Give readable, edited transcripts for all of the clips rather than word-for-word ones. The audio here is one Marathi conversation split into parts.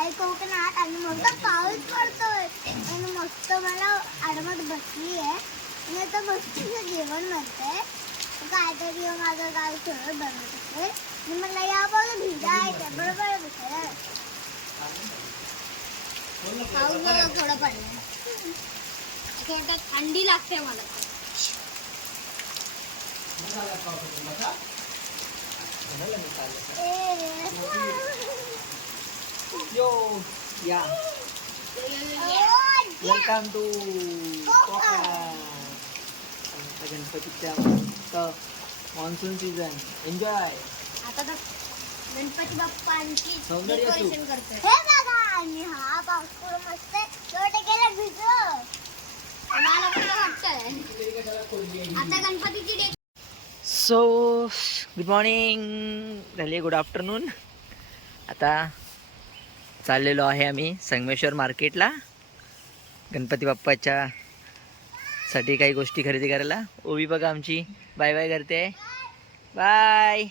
आहे कोकणात आणि मस्त पाऊस पडतोय आणि मस्त मला आडमत बसली आहे आणि आता मस्तीचं जेवण म्हणते काहीतरी माझं गाव सगळं बनवत असेल आणि मला या बघा भिजा आहे बरोबर पाऊस जरा थोडं पडलं थंडी लागते मला यो या वेलकम टू गणपतीच्या मस्त मॉन्सून सीझन एन्जॉय. आता तर गणपती बाप्पांची सौंदर्य डेकोरेशन करतोय हे बघा आणि हा पाऊस पूर्ण मस्त छोटे गेला भिजलो मला पण वाटतंय आता गणपतीची सो गुड मॉर्निंग झाली गुड आफ्टरनून. आता चाललेलो आहे आम्ही संगमेश्वर मार्केटला गणपती बाप्पाच्या साठी काही गोष्टी खरेदी करायला. ओवी बघा आमची बाय बाय करते बाय.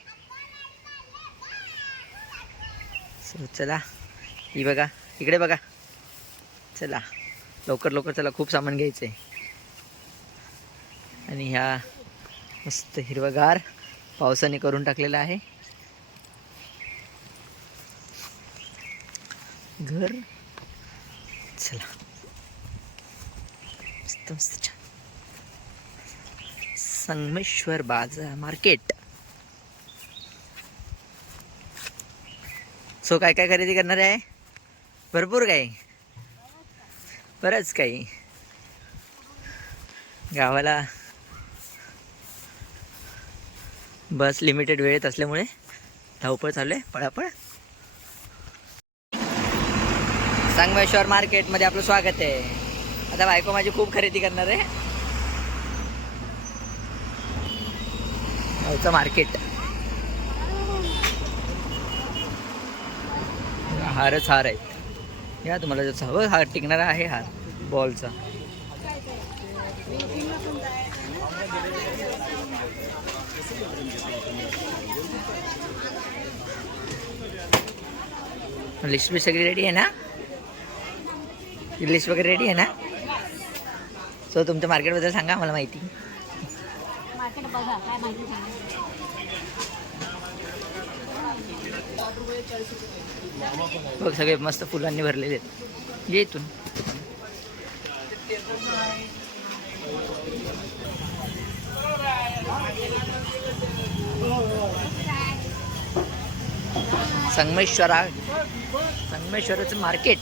सो चला ही बघा इकडे बघा चला लवकर लवकर चला खूप सामान घ्यायचं आहे. आणि ह्या मस्त हिरवगार पावसाने करून टाकलेलं आहे घर. चला मस्त मस्त छान संगमेश्वर बाजार मार्केट. सो काय काय खरेदी करणार आहे? भरपूर काही बरंच काही. गावाला बस लिमिटेड वेळेत असल्यामुळे धावपळ चालू आहे पळापळ. संगमेश्वर मार्केटमध्ये आपलं स्वागत आहे. आता बायको माझी खूप खरेदी करणार आहे. गावचं मार्केट हारच हार आहेत. या तुम्हाला जसं हवं हार टिकणारा आहे हार बॉलचा. लिस्ट भी सगळी रेडी आहे ना? लिस्ट वगैरे रेडी आहे ना? सो तुमच्या मार्केटबद्दल सांगा मला माहिती. मार्केट बघा काय माहिती सांगा. बघ सगळे मस्त फुलांनी भरलेले आहेत. ये इथून. संगमेश्वराचं मार्केट.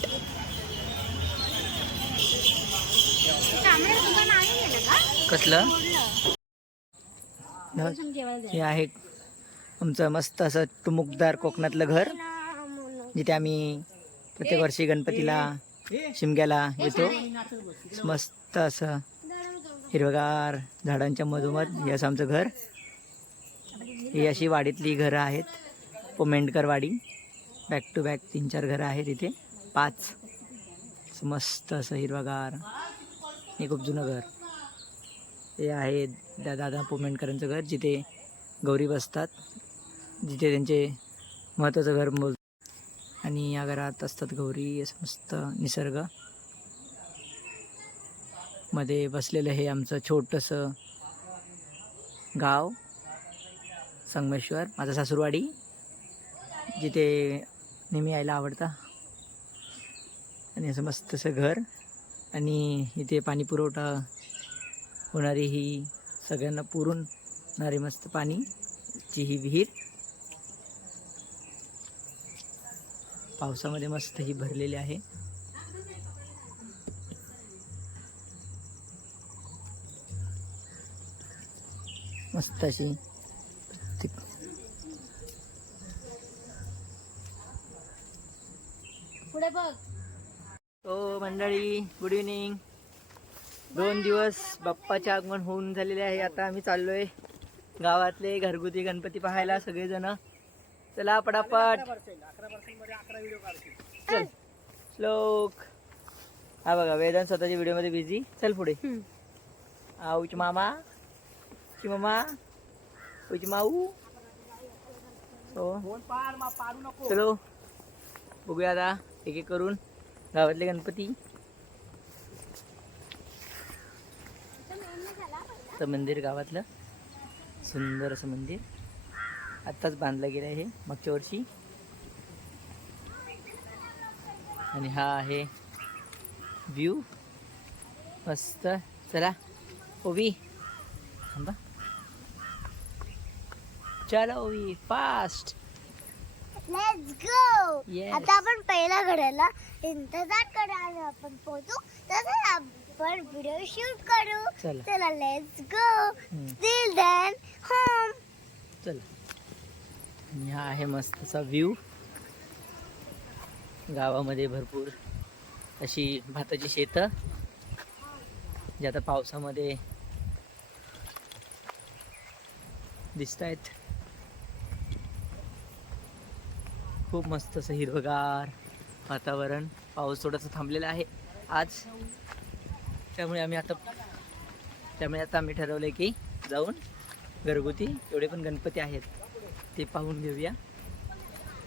कसलं हे आहे आमचं मस्त असं टुमुकदार कोकणातलं घर जिथे आम्ही प्रत्येक वर्षी गणपतीला शिमग्याला येतो. मस्त असं हिरवगार झाडांच्या मधोमध हे असं आमचं घर. ही अशी वाडीतली घरं आहेत. पोमेंडकर वाडी बॅक टू बॅक 3-4 घरं आहेत इथे 5. मस्त असं हिरवगार हे खूप जुनं घर. हे आहे दादा पोमेंडकरांचं घर जिथे गौरी बसतात जिथे त्यांचे महत्त्वाचं घर बोल. आणि या घरात असतात गौरी. असं मस्त निसर्ग मध्ये बसलेलं हे आमचं छोटंसं गाव संगमेश्वर. माझा सासूरवाडी जिथे नेहमी यायला आवडतं. आणि असं मस्त असं घर आणि इथे पाणी पुरवठा होणारी ही सगळ्यांना पुरवणारी मस्त पाणीची ही विहीर. पावसामध्ये मस्त ही भरलेली आहे. मस्त अशी पुढे बघ. हो मंडळी गुड इव्हनिंग. 2 दिवस बाप्पाचे आगमन होऊन झालेले आहे. आता आम्ही चाललोय गावातले घरगुती गणपती पाहायला सगळेजण. चला पटापट चल. श्लोक हा बघा वेदांत स्वतःच्या व्हिडिओमध्ये बिझी. चल पुढे. आऊच मामा की मामा उच माऊ. हो चलो बघूया आता एक एक करून गावातले गणपती. तर मंदिर गावातलं सुंदर असं मंदिर आत्ताच बांधलं गेलं आहे हे मागच्या वर्षी. आणि हा आहे व्ह्यू मस्त. चला ओवी थांबा. चला ओवी फास्ट. Let's go. Yes. आता आपण पहिल्या घड्याला इंतजार करू आपण पोहोचू तसं आपण व्हिडिओ शूट करू. चला. चला let's go. Till then home. चला. आणि हा आहे मस्त असा व्ह्यू. गावामध्ये भरपूर अशी भाताची शेतं जे आता पावसामध्ये दिसत आहेत. खूप मस्त असं हिरवगार वातावरण. पाऊस थोडासा थांबलेला आहे आज, त्यामुळे आता आम्ही ठरवलं की जाऊन घरगुती एवढे पण गणपती आहेत ते पाहून घेऊया.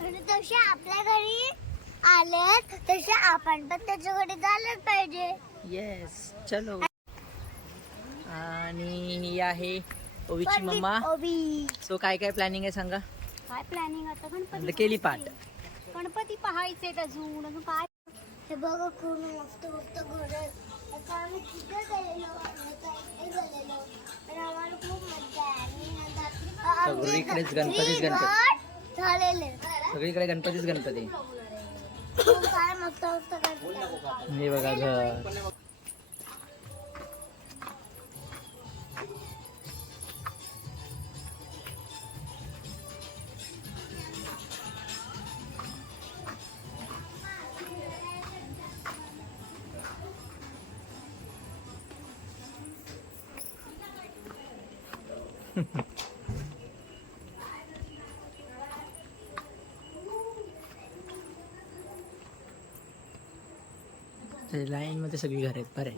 आणि तसे आपल्या घरी आलेत तसे आपण पण त्याच्याकडे जायलाच पाहिजे. येस चलो. आणि ही आहे ओवीची मम्मा. ओबी. सो काय काय प्लॅनिंग आहे सांगा. काय प्लॅनिंग आता म्हणजे केली पाठ. गणपती पाहायचे अजून काय. हे बघा खूप मस्त मस्त घर आहेत. आता आम्ही तिथे गेलेलो आता इथे गेलेलो आणि आम्हाला खूप मजा आहे. सगळीकडेच गणपतीच गणपती. झालेले सगळीकडे गणपतीच गणपती. खूप काय मस्त मस्त गणपती. हे बघा घर. लाईन मध्ये सगळी घर आहेत बरे.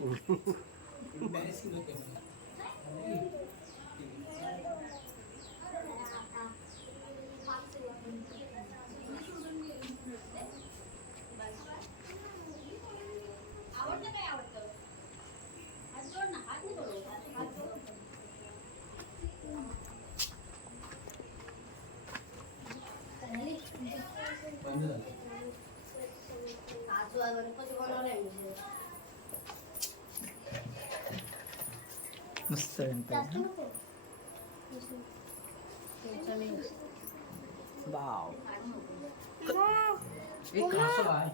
मस्त गणपती. वाव. एक असं आहे.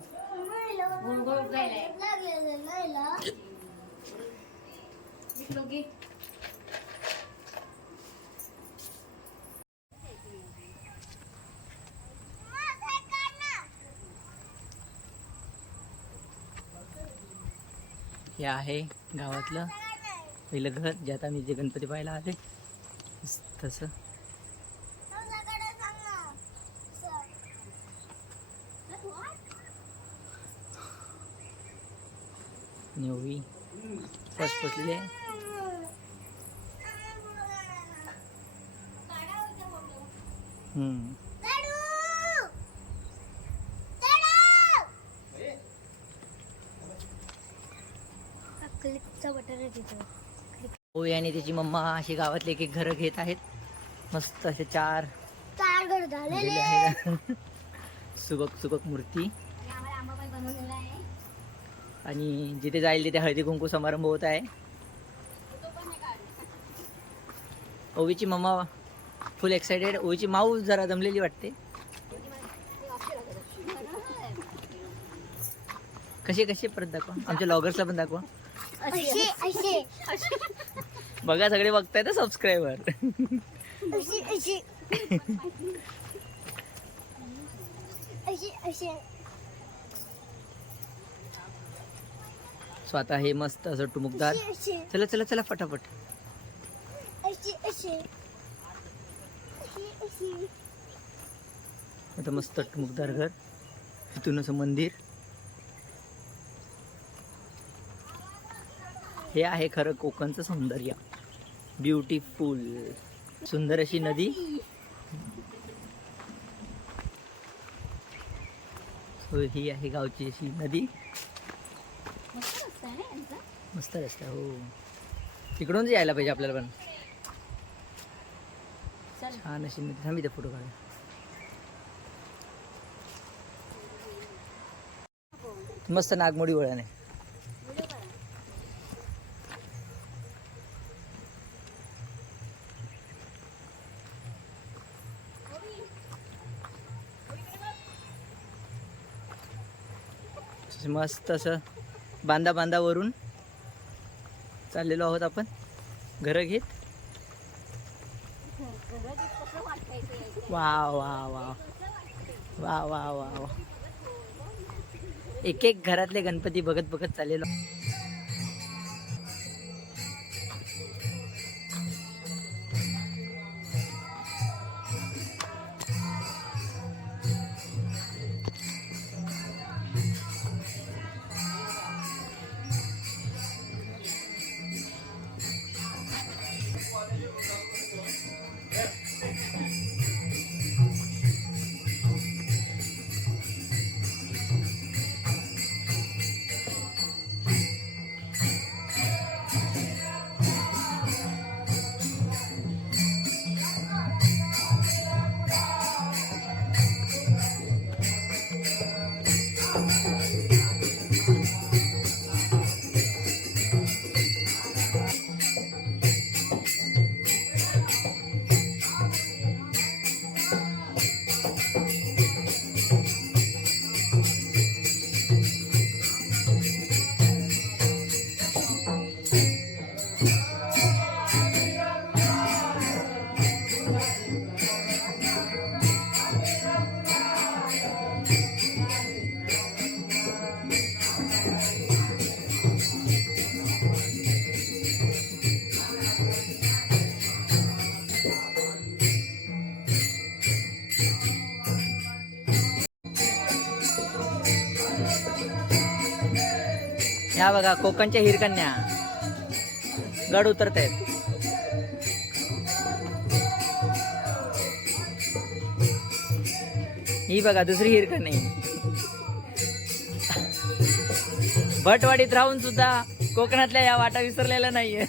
हे आहे गावातलं पहिलं घर ज्यात आम्ही जे गणपती पाहायला आले तसं. ओवी फर्स्ट पोचलेली आहे. क्लिकचं बटन आहे तिथं. ओवी आणि त्याची मम्मा अशी गावातले एक एक घरं घेत आहेत. मस्त असे चार घर झालेले दिलेले आहेत. सुबक मूर्ती. आणि जिथे जाईल तिथे हळदी कुंकू समारंभ होत आहे. ओवीची मम्मा फुल एक्साइटेड. ओवीची माऊ जरा दमलेली वाटते. कशी कशी परत दाखवा. आमच्या लॉगर्सला पण दाखवा. असे बघा सगळे बघताय ना सबस्क्रायबर. स्वतः हे मस्त असं टुमुकदार. चला चला चला फटाफट. आता मस्त टुमुकदार घर. इथून असं मंदिर. हे आहे खरं कोकणचं सौंदर्य. ब्युटिफुल. सुंदर अशी नदी. हो, ही आहे गावची अशी नदी. मस्त रस्ता आहे ना यांचा. मस्त रस्ता. हो, तिकडूनच यायला पाहिजे आपल्याला पण. चल छान अशी नदी. थांबी ते फोटो काढ. मस्त नागमोडी वळण आहे. मस्त असं बांधावरून चाललेलो आहोत आपण घरं घेत. वा वा वा वा वा वा वा. एक एक घरातले गणपती बघत बघत चाललेलो. ह्या बघा कोकणच्या हिरकन्या गड उतरत आहेत. ही बघा दुसरी हिरकणी. भटवाडीत राहून सुद्धा कोकणातल्या या वाटा विसरलेल्या नाहीये.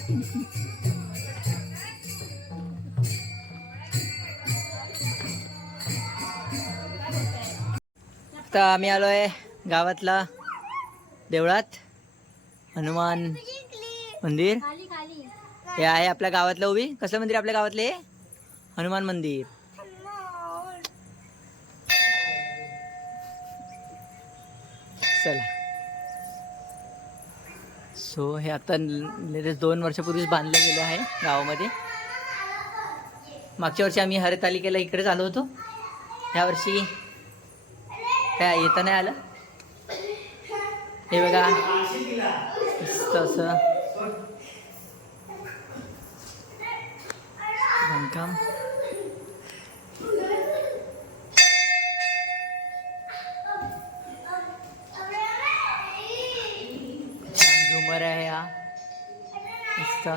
आता आम्ही आलोय गावातला देवळात. हनुमान मंदिर खाली खाली. हे आहे आपल्या गावातलं. उभी कसलं मंदिर आपल्या गावातले? हनुमान मंदिर. चला. सो हे आता 2 वर्षापूर्वीच बांधलं गेलं आहे गावामध्ये. मागच्या वर्षी आम्ही हरतालिकेला इकडेच आलो होतो. ह्या वर्षी काय येता नाही आलं. हे बघा मस्त असं बांधकाम. छान झुमर आहे हा मस्त.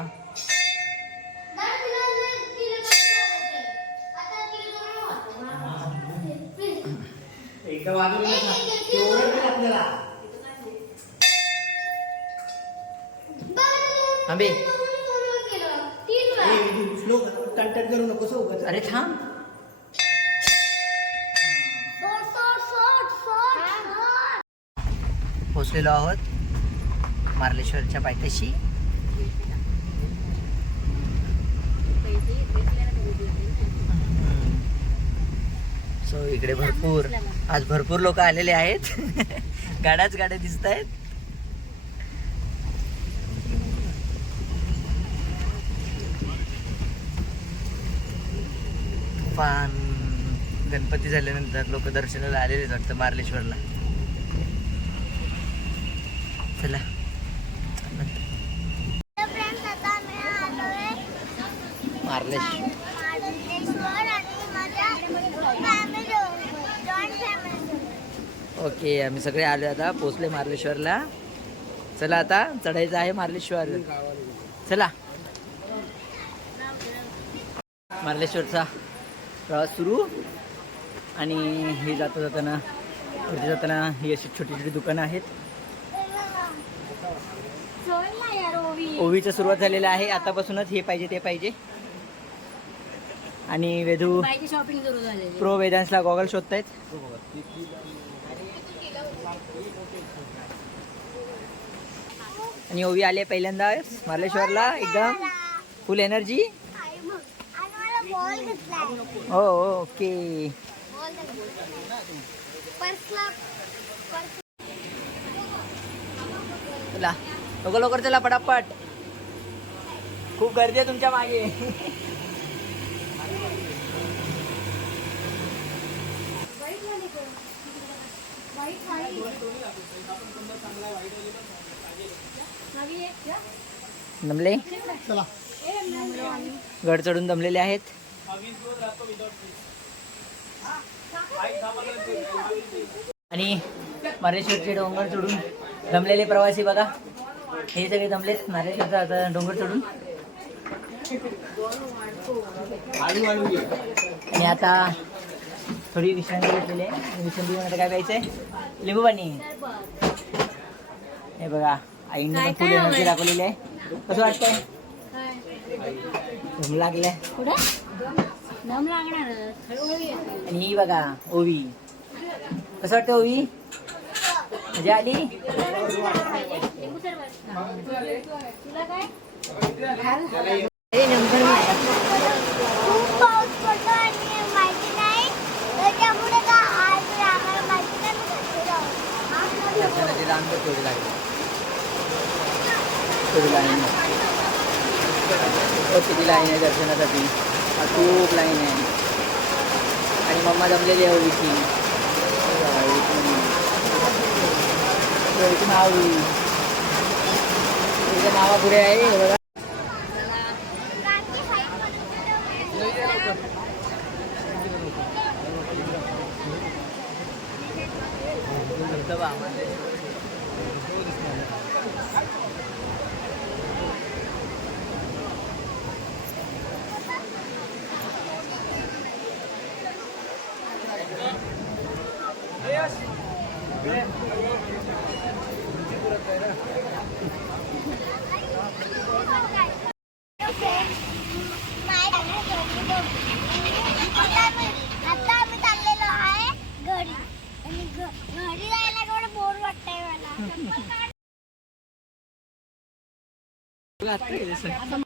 आंबे अरे थांब. पोचलेलो आहोत मार्लेश्वरच्या पायथ्याशी. सो इकडे आज भरपूर लोक आलेले आहेत. गाड्या दिसत आहेत. पान गणपती झाल्यानंतर लोक दर्शनाला आलेलेच वाटतं मार्लेश्वरला. चला. ओके आम्ही सगळे आलो. आता पोचले मार्लेश्वरला. चला आता चढायचं आहे मार्लेश्वर. चला. मार्लेश्वरचा प्रवास सुरू. आणि हे जाताना वरती जाताना ही अशी छोटी छोटी दुकानं आहेत. सोड ना यार ओवी. ओवीचं सुरुवात झालेलं आहे आतापासूनच. हे पाहिजे ते पाहिजे. आणि वेदू बाईची शॉपिंग सुरू झालेली. प्रो वेदांसला गॉगल शोधतायत. आणि ओवी आले पहिल्यांदाच मार्लेश्वरला. एकदम फुल एनर्जी. आणि मला बॉल घेतलाय. हो ओके. पर्सला चला लवकर लवकर चला पटापट. खूप गर्दी आहे तुमच्या मागे. दमले गड चढून दमलेले आहेत. आणि मार्लेश्वरचे डोंगर चढून दमलेले प्रवासी बघा. हे सगळे दमलेत मार्लेश्वरचा आता डोंगर चढून. आणि आता थोडी विश्रांती घेतलेली आहे. विश्रांतीमध्ये काय प्यायचंय? लिंबू पाणी. हे बघा आईने पण फुल एनर्जी दाखवलेली आहे. कसं वाटतंय? भूक लागले. दम लागणार. आणि ही बघा ओवी. कसं वाटतं ओवी? मजा आली? तुला काय? खूप पाऊस पडतो आणि माहिती नाही त्याच्यामुळे का आज आम्हाला माहिती नाही मी घरी राहू. दर्शनाची रांग थोडी लागली. थोडी लाईन किती लाईन आहे दर्शनासाठी. खूप लाईन आहे. आणि मम्मा जमलेली आहे ओवीची. ओवीची मावी. तिच्या नावापुढे आहे हे बघा. आता आम्ही चाललेलो आहे घरी. आणि घरी जायला एवढं बोर वाटतंय मला.